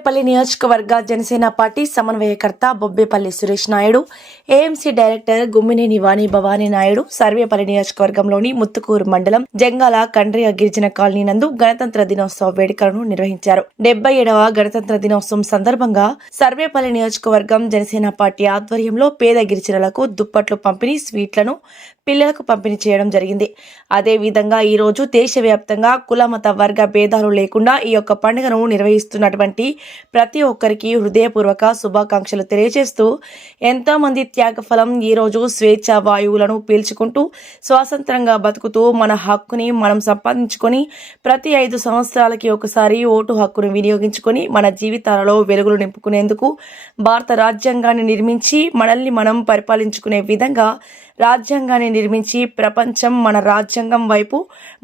సర్వేపల్లి నియోజకవర్గ జనసేన పార్టీ సమన్వయకర్త Bobbepalli Suresh Naidu, AMC director Gummineni వాణి భవానీ నాయుడు సర్వేపల్లి నియోజకవర్గంలోని ముత్తుకూరు మండలం జంగాల కండ్రియ గిరిజన కాలనీ నందు గణతంత్ర దినోత్సవ వేడుకలను నిర్వహించారు. 77వ గణతంత్ర దినోత్సవం సందర్భంగా సర్వేపల్లి నియోజకవర్గం జనసేన పార్టీ ఆధ్వర్యంలో పేద గిరిజనులకు దుప్పట్లు పంపిణీ, స్వీట్లను పిల్లలకు పంపిణీ చేయడం జరిగింది. అదే విధంగా ఈ రోజు దేశవ్యాప్తంగా కుల మత వర్గ భేదాలు లేకుండా ఈ యొక్క పండుగను నిర్వహిస్తున్నటువంటి ప్రతి ఒక్కరికి హృదయపూర్వక శుభాకాంక్షలు తెలియజేస్తూ, ఎంతో మంది త్యాగఫలం ఈ రోజు స్వేచ్ఛ వాయువులను పీల్చుకుంటూ స్వాతంత్రంగా బతుకుతూ మన హక్కుని మనం సంపాదించుకొని ప్రతి 5 సంవత్సరాలకి ఒకసారి ఓటు హక్కును వినియోగించుకొని మన జీవితాలలో వెలుగులు నింపుకునేందుకు భారత రాజ్యాంగాన్ని నిర్మించి మనల్ని మనం పరిపాలించుకునే విధంగా రాజ్యాంగాన్ని నిర్మించి ప్రపంచం మన రాజ్యాంగం వైపు,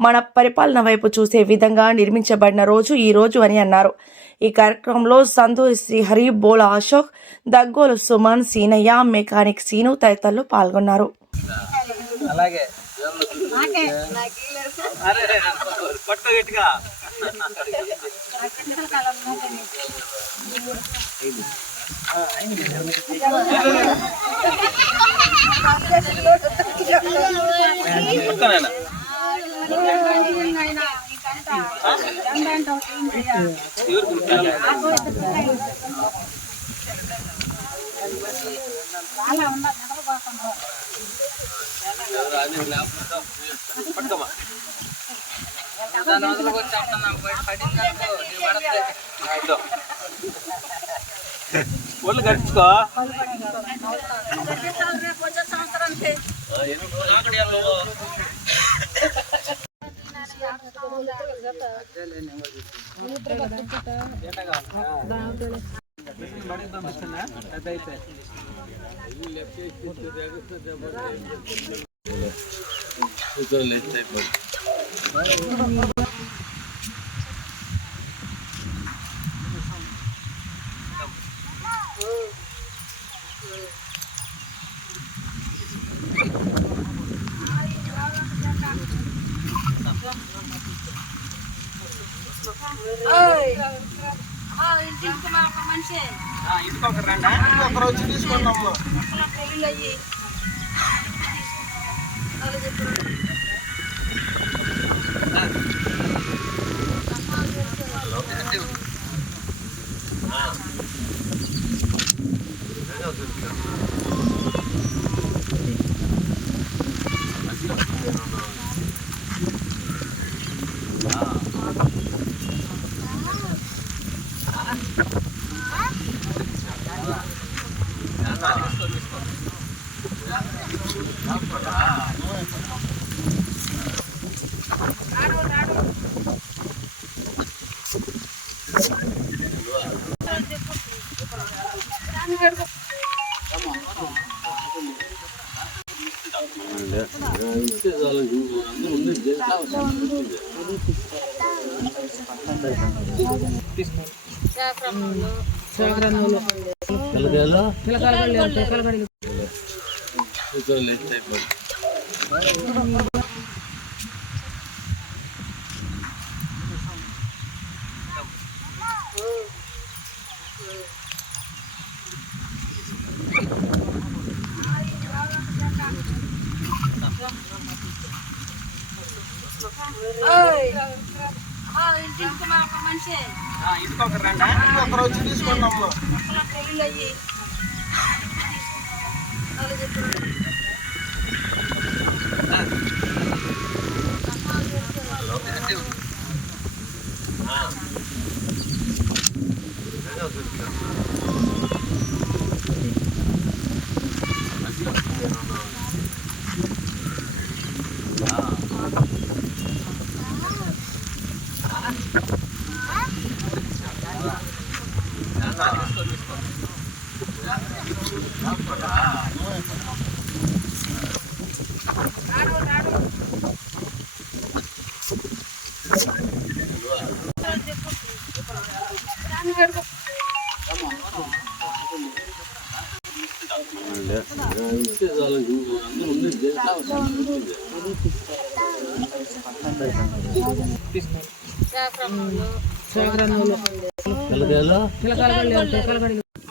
మన పరిపాలన వైపు చూసే విధంగా నిర్మించబడిన రోజు ఈ రోజు అని అన్నారు. ఈ కార్యక్రమంలో సంతూరి శ్రీహరి, బోల అశోక్, దగ్గోలు సుమన్, సీనయ్య, మెకానిక్ సీను తదితరులు పాల్గొన్నారు. ఒళ్ళు గడుచుకో వచ్చి తీసుకున్నాము. వచ్చి తీసుకున్నాము.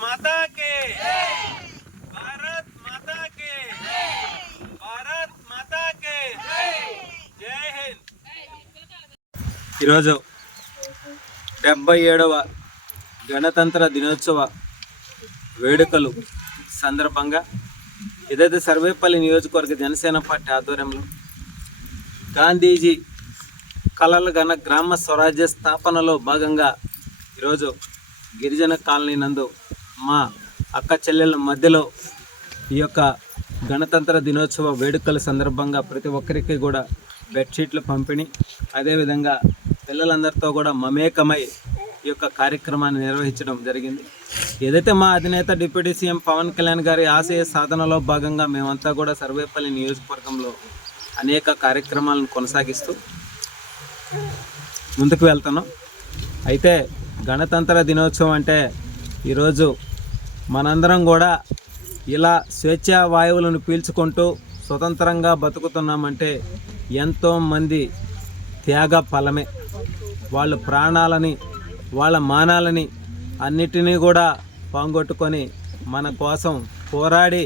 माता के भारत माता के भारत माता के जय हिंद। ఈరోజు 77వ గణతంత్ర దినోత్సవ వేడుకలు సందర్భంగా ఏదైతే సర్వేపల్లి నియోజకవర్గ జనసేన పార్టీ ఆధ్వర్యంలో గాంధీజీ కలలు గన గ్రామ స్వరాజ్య స్థాపనలో భాగంగా ఈరోజు గిరిజన కాలనీ నందు మా అక్క చెల్లెల మధ్యలో ఈ యొక్క గణతంత్ర దినోత్సవ వేడుకల సందర్భంగా ప్రతి ఒక్కరికి కూడా బెడ్షీట్లు పంపిణీ, అదేవిధంగా పిల్లలందరితో కూడా మమేకమై ఈ యొక్క కార్యక్రమాన్ని నిర్వహించడం జరిగింది. ఏదైతే మా అధినేత డిప్యూటీ సీఎం పవన్ కళ్యాణ్ గారి ఆశయ సాధనలో భాగంగా మేమంతా కూడా సర్వేపల్లి నియోజకవర్గంలో అనేక కార్యక్రమాలను కొనసాగిస్తూ ముందుకు వెళ్తున్నాం. అయితే గణతంత్ర దినోత్సవం అంటే ఈరోజు మనందరం కూడా ఇలా స్వేచ్ఛా వాయువులను పీల్చుకుంటూ స్వతంత్రంగా బతుకుతున్నామంటే ఎంతోమంది త్యాగ ఫలమే. వాళ్ళ ప్రాణాలని వాళ్ళ మానాలని అన్నిటినీ కూడా పోగొట్టుకొని మన కోసం పోరాడి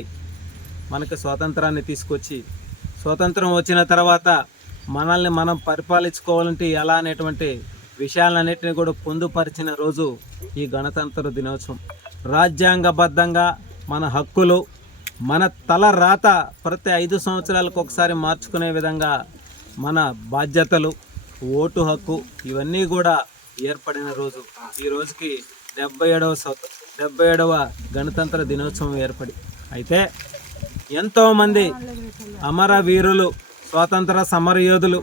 మనకు స్వాతంత్రాన్ని తీసుకొచ్చి, స్వాతంత్రం వచ్చిన తర్వాత మనల్ని మనం పరిపాలించుకోవాలంటే ఎలా అనేటువంటి విషయాలన్నింటినీ కూడా పొందుపరిచిన రోజు ఈ గణతంత్ర దినోత్సవం. రాజ్యాంగబద్ధంగా మన హక్కులు, మన తల రాత ప్రతి 5 సంవత్సరాలకు ఒకసారి మార్చుకునే విధంగా మన బాధ్యతలు, ఓటు హక్కు ఇవన్నీ కూడా ఏర్పడిన రోజు. ఈ రోజుకి 77వ గణతంత్ర దినోత్సవం ఏర్పడి, అయితే ఎంతోమంది అమరవీరులు, స్వాతంత్ర సమరయోధులు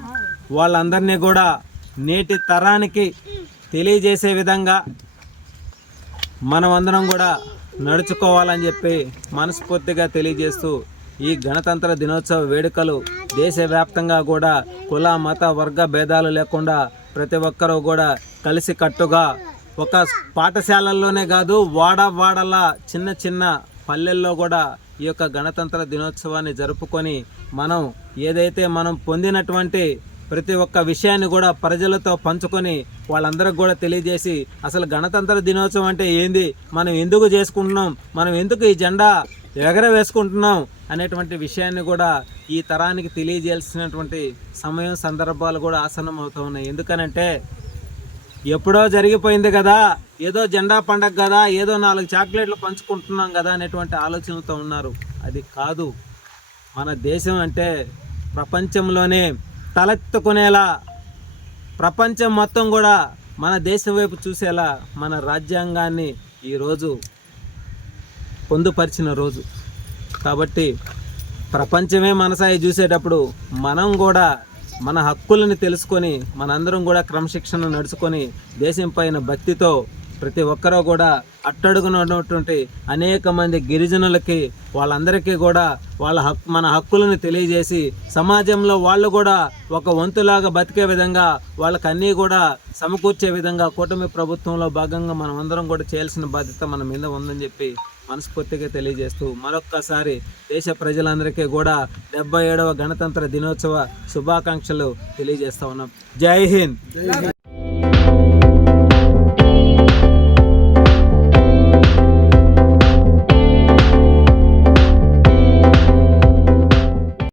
వాళ్ళందరినీ కూడా నేటి తరానికి తెలియజేసే విధంగా మనమందరం కూడా నడుచుకోవాలని చెప్పి మనస్ఫూర్తిగా తెలియజేస్తూ ఈ గణతంత్ర దినోత్సవ వేడుకలు దేశవ్యాప్తంగా కూడా కుల మత వర్గ భేదాలు లేకుండా ప్రతి ఒక్కరూ కూడా కలిసి కట్టుగా ఒక పాఠశాలల్లోనే కాదు వాడల చిన్న చిన్న పల్లెల్లో కూడా ఈ యొక్క గణతంత్ర దినోత్సవాన్ని జరుపుకొని మనం ఏదైతే మనం పొందినటువంటి ప్రతి ఒక్క విషయాన్ని కూడా ప్రజలతో పంచుకొని వాళ్ళందరికి కూడా తెలియజేసి అసలు గణతంత్ర దినోత్సవం అంటే ఏంది, మనం ఎందుకు చేసుకుంటున్నాం, మనం ఎందుకు ఈ జెండా ఎగరవేసుకుంటున్నాం అనేటువంటి విషయాన్ని కూడా ఈ తరానికి తెలియజేయాల్సినటువంటి సమయం సందర్భాలు కూడా ఆసన్నం అవుతూ ఉన్నాయి. ఎందుకనంటే ఎప్పుడో జరిగిపోయింది కదా, ఏదో జెండా పండగ కదా, ఏదో 4 చాక్లెట్లు పంచుకుంటున్నాం కదా అనేటువంటి ఆలోచనలతో ఉన్నారు. అది కాదు. మన దేశం అంటే ప్రపంచంలోనే తలెత్తుకునేలా, ప్రపంచం మొత్తం కూడా మన దేశం వైపు చూసేలా మన రాజ్యాంగాన్ని ఈరోజు పొందుపరిచిన రోజు. కాబట్టి ప్రపంచమే మనసాయి చూసేటప్పుడు మనం కూడా మన హక్కులను తెలుసుకొని మనందరం కూడా క్రమశిక్షణ నడుచుకొని దేశం పైన భక్తితో ప్రతి ఒక్కరూ కూడా అట్టడుగున ఉన్నటువంటి అనేక మంది గిరిజనులకి వాళ్ళందరికీ కూడా మన హక్కులను తెలియజేసి సమాజంలో వాళ్ళు కూడా ఒక వంతులాగా బతికే విధంగా వాళ్ళకి అన్నీ కూడా సమకూర్చే విధంగా కూటమి ప్రభుత్వంలో భాగంగా మనం అందరం కూడా చేయాల్సిన బాధ్యత మన మీద ఉందని చెప్పి మనస్ఫూర్తిగా తెలియజేస్తూ మరొక్కసారి దేశ ప్రజలందరికీ కూడా 77వ గణతంత్ర దినోత్సవ శుభాకాంక్షలు తెలియజేస్తా ఉన్నాం. జై హింద్.